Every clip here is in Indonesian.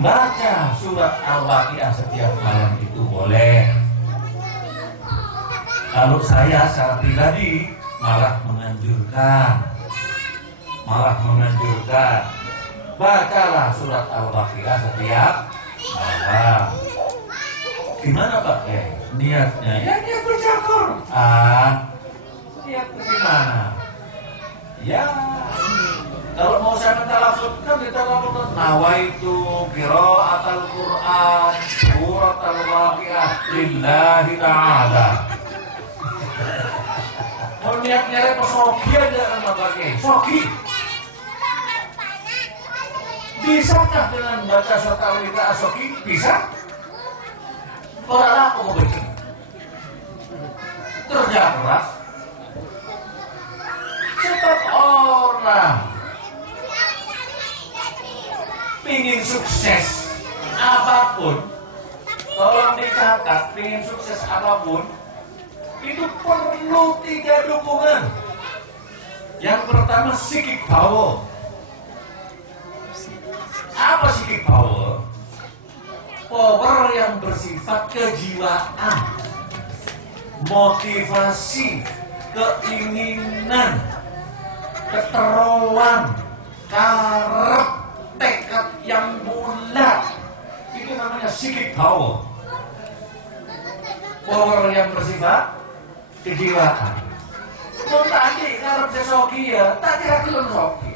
membaca surat Al-Waqiah setiap malam itu boleh. Kalau saya secara pribadi malah menganjurkan, bacalah surat Al-Waqiah setiap malam. Gimana Pak? Niatnya? Ya niat baca Quran. Niat bagaimana? Ya, kalau mau saya mentalafutkan ditalafutkan nawaitu qiraatal Quran surat Al-Waqiah lillahi ta'ala. Mau niatnya repot sogi aja sama pakai sogi. Bisakah dengan baca surat Al-Waqiah sogi? Bisa? Orang aku mau baca. Kerja keras. Sebab orang pingin sukses apapun, tolong dicatat, pingin sukses apapun itu perlu 3 dukungan. Yang pertama psychic power. Apa psychic power? Power yang bersifat kejiwaan, motivasi, keinginan, keteruan, karep, tekad yang bulat. Itu namanya psychic power. Power yang bersifat kejiwaan. Kalau tadi karep sesoki ya, tak kira belum soki.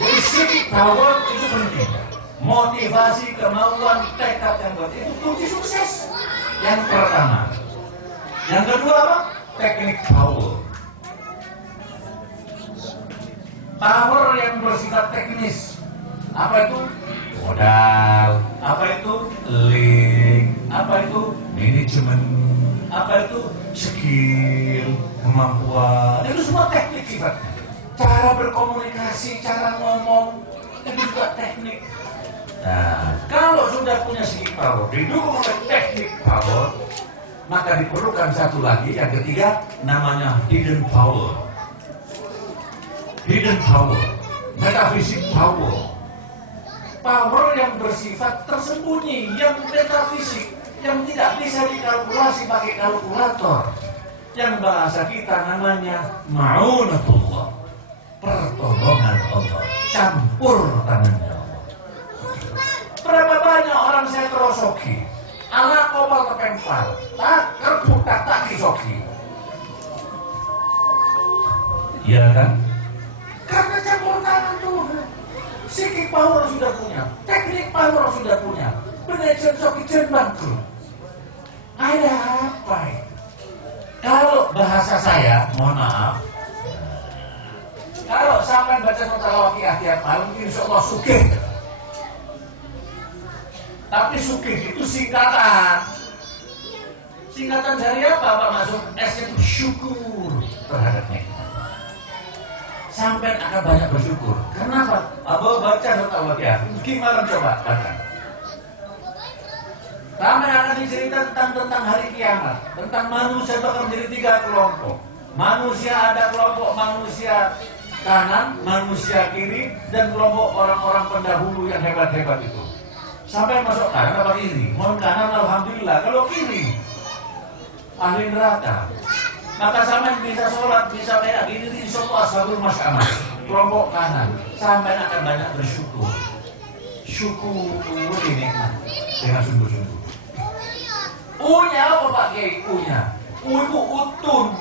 Jadi psychic power itu penting. Motivasi, kemauan, tekad yang buat itu kunci sukses. Yang pertama. Yang kedua apa? Teknik power. Power yang bersifat teknis. Apa itu? Modal. Apa itu? Link. Apa itu? Manajemen. Apa itu? Skill. Kemampuan. Itu semua teknik sifatnya. Cara berkomunikasi, cara ngomong, itu juga teknik. Nah, kalau sudah punya psychic power, didukung oleh teknik power, maka diperlukan satu lagi, yang ketiga, namanya hidden power. Hidden power, metafisik power. Power yang bersifat tersembunyi, yang metafisik, yang tidak bisa dikalkulasi pakai kalkulator. Yang bahasa kita namanya ma'unatullah, pertolongan Allah, campur tangannya. Berapa banyak orang saya terosoki, anak kopal terpempal, tak kerbutak tak kisoki. Iya kan? Karena campur tangan Tuhan. Psychic power sudah punya, teknik power sudah punya, manajemen soki bangkrut. Ada apa ya? Kalau bahasa saya, mohon maaf, kalau sampai baca surat Al-Waqiah tiap malam, insya Allah sugih. Tapi sugih itu singkatan. Singkatan dari apa Pak Masuk? S itu syukur terhadap nikmat. Sampai akan banyak bersyukur. Kenapa? Abang baca surat Al-Waqiah. Gimana coba baca? Sampai akan diceritakan tentang hari kiamat, tentang manusia bakal menjadi 3 kelompok. Manusia ada kelompok manusia kanan, manusia kiri, dan kelompok orang-orang pendahulu yang hebat-hebat itu. Sampai masuk kanan apa kiri? Mohon kanan alhamdulillah. Kalau kiri ahli neraka. Maka sampai bisa sholat, bisa kayak gini di soto ashabul masyamah. Kelompok kanan. Sampai akan banyak bersyukur. Syukur nikmat dengan sungguh-sungguh. Punya apa Pak Kiai? Punya. Itu utun.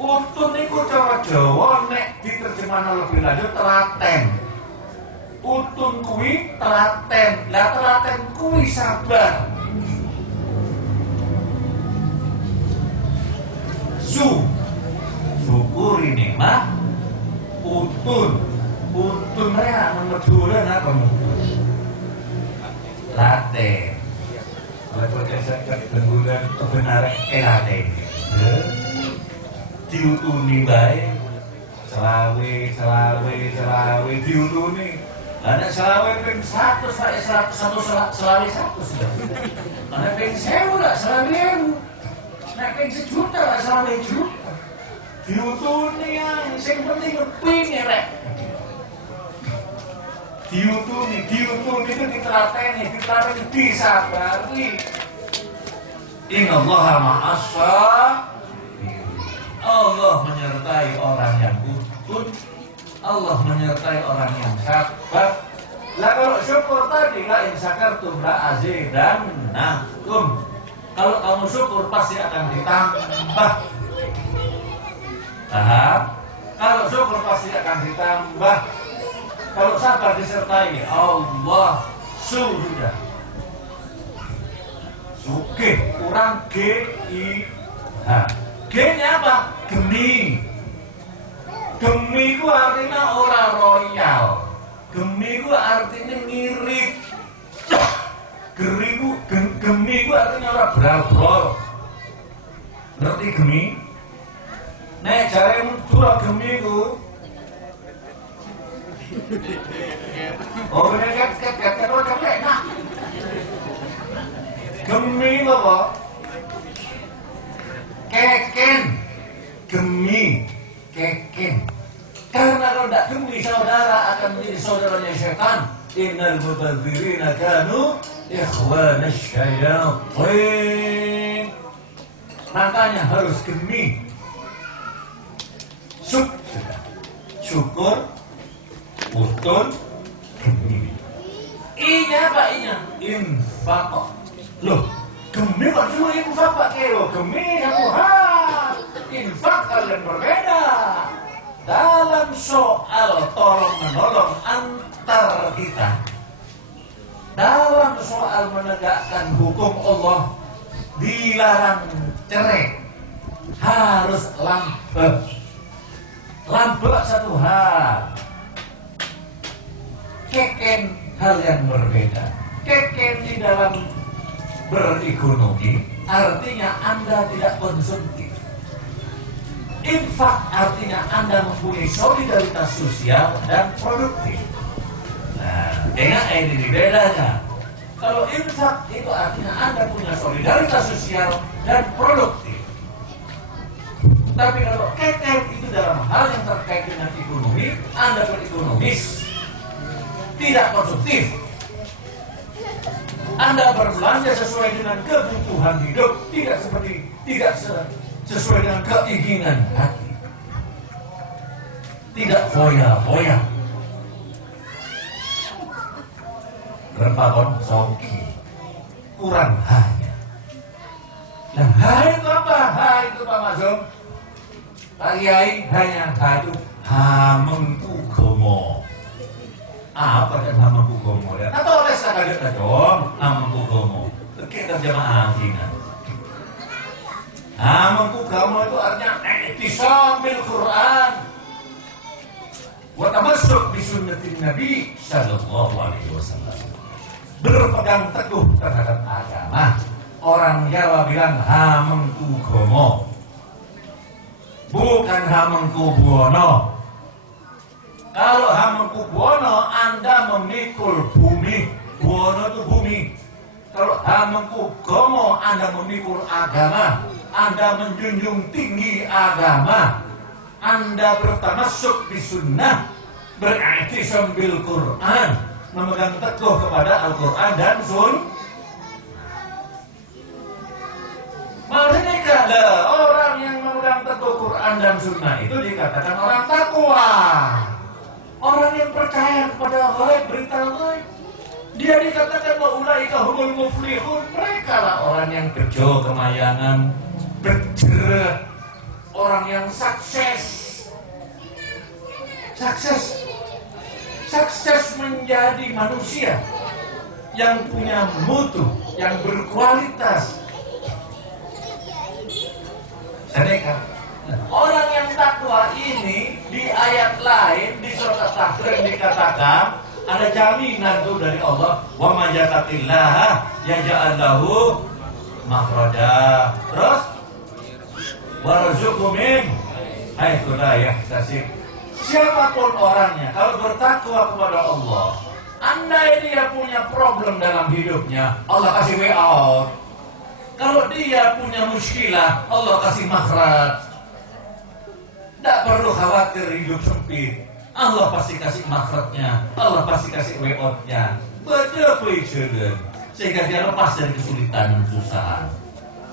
Utun itu cara Jawa nek diterjemahkan lebih lanjut telaten. Utun kuwi telaten. Lah telaten kuwi sabar. Syukuri nikmat. Utun. Utun ya memeduran apa? Telaten. Kalau saya kebenaran kebenaran telaten. Diutuni baik. Selawe diutuni. Anak selawe ping 100 pakai 100 selawe 1 sudah. Anak ping 1000 lah selawe 1000. Nek ping 1 juta lah selawe juta. Diutuni yang sing penting kepingin rek. diutumi itu diterapeni disabari. Innallaha ma'as-sabirin. Allah menyertai orang yang utuh, Allah menyertai orang yang sabar. Lah kalau syukur tadi, la in syakartum la azidannakum. Kalau kamu syukur pasti akan ditambah. Paham? Kalau syukur pasti akan ditambah. Kalau sabar disertai Allah sudah. Suke kurang G-I-H. G-nya apa? Gemi. Gemi itu artinya orang royal. Gemi itu artinya ngirit. Gemi itu artinya orang berabol. Ngerti gemi? Nek jaremu dua gemi itu. Oh, ini ket nah. Gemi apa? Keken. Gemi. Keken. Karena kalau tidak gemi saudara akan menjadi saudaranya setan. Innal mubadzirina kanu ikhwana syayatin. Makanya harus gemi. Syukur, utun, gemi. I-nya apa I-nya? Infaq. Loh, gemi kok cuma infaq Pak Kero? Gemi kamu infaq kalian berbeda. Dalam soal tolong menolong antar kita, dalam soal menegakkan hukum Allah, dilarang cerai, harus lambek satu hal. Keken hal yang berbeda. Keken di dalam berekonomi artinya Anda tidak konsumtif. Infak artinya Anda mempunyai solidaritas sosial dan produktif. Nah, dengan ini dibedakan. Kalau infak itu artinya Anda punya solidaritas sosial dan produktif. Tapi kalau keken itu dalam hal yang terkait dengan ekonomi, Anda berekonomis, tidak konsumtif. Anda berbelanja sesuai dengan kebutuhan hidup, tidak sesuai dengan keinginan hati. Tidak foya-foya. Berpakon soki. Kurang hanya. Nah, hai itu apa? Hai itu Pak Mazum. Pak Kiai hanya satu. Hamengku gomo. Apa kan hamengku gomo ya? Atau oleh sekali dong hamengku gomo. Kita jamaah Cina. Hamengku gomo itu artinya i'tisamil Quran. Wa tamassuk bi sunnatin Nabi sallallahu alaihi wasallam. Berpegang teguh terhadap agama. Orang Jawa bilang hamengku gomo, bukan hamengku buwono. Kalau hamengku buwono, Anda memikul bumi. Buwono itu bumi. Kalau hamengku gomo, Anda memikul agama. Anda menjunjung tinggi agama. Anda bertamassuk di sunnah, beriktisam bil Quran, memegang teguh kepada Al-Quran dan Sunnah. Maksudnya orang yang memegang teguh Quran dan Sunnah itu dikatakan orang takwa, orang yang percaya kepada ghaib, berita ghaib. Dia dikatakan ulaika humul muflihun. Mereka lah orang yang bejo kemayangan, berjerat, orang yang sukses. Sukses menjadi manusia yang punya mutu, yang berkualitas. Sedekah. Orang yang takwa ini di ayat lain di surat At-Tahrim dikatakan ada jaminan tuh dari Allah, wa may yattaqillaha yaj'al lahu makhraja. Terus warzuqhu min haitsu la yahtasib. Siapapun orangnya kalau bertakwa kepada Allah, andai dia punya problem dalam hidupnya, Allah kasih way out. Kalau dia punya muskilah, Allah kasih makhraj. Tidak perlu khawatir hidup sempit. Allah pasti kasih makhrajnya, Allah pasti kasih way out-nya. Baca pleasure, sehingga dia lepas dari kesulitan dan kesusahan.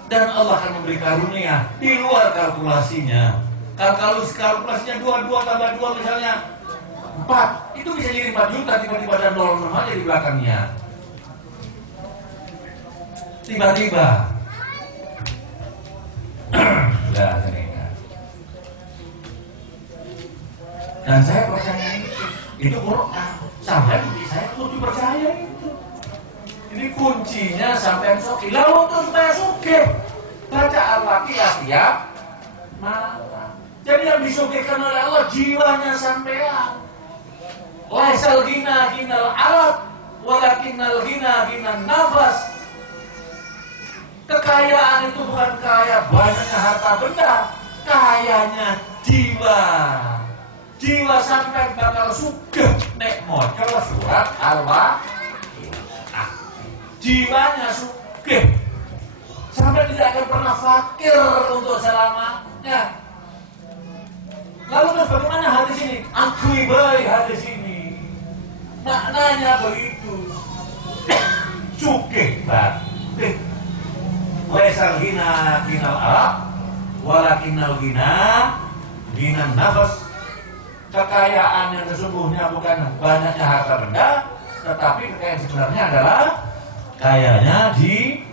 Dan Allah akan memberi karunia di luar kalkulasinya. Kalau kalkulasinya 22 tambah 2 misalnya 4, itu bisa jadi 4 juta, tiba-tiba ada 0 aja di belakangnya. Tiba-tiba udah meninggal. Dan saya percaya itu Quran. Sampai saya tuh dipercaya itu. Ini kuncinya sampai soki. Lalu untuk supaya suke baca Al-Waqiah tiap malam. Jadi yang disugihkan oleh Allah jiwanya sampean. Laisal ghina ghinal alat, walakinnal ghina ghinan nafas. Kekayaan itu bukan kaya banyaknya harta benda, kayanya jiwa. Jiwa sampai bakal sugih nek maca surat Al-Waqiah. Jiwanya sugih sampai tidak akan pernah fakir untuk selamanya. Lalu terus bagaimana hadis ini? Akui baik hadis ini. Maknanya begitu. Sugih banget. Laisal ghina ghinal arab, walakinnal ghina ghinan nafas. Kekayaan yang sesungguhnya bukan banyaknya harta benda, tetapi kekayaan sebenarnya adalah kayanya di